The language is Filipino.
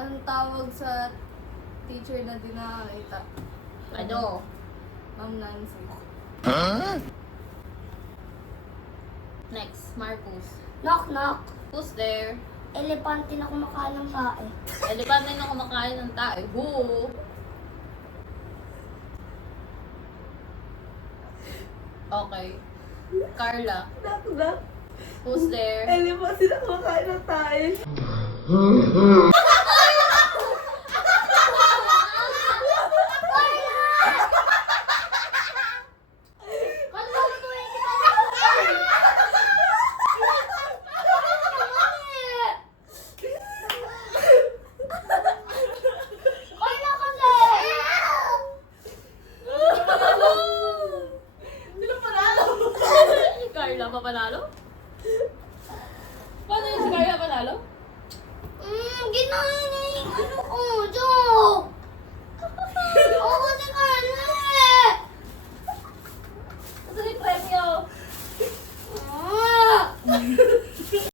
Anong tawag sa teacher na di nakakita? Ano? Ma'am Nancy. Next, Marcus. Knock knock. Who's there? Elepante na kumakain ng tae. Elepante na kumakain ng tae. Who? Okay. Carla. Knock. Who's there? Elephant sila kumakain ng tayo. Sino panalo? Carla pa panalo? Paano yung si Carla panalo? Ginaya niya yung ano ko, joke! Oo, si Carla eh! Ito si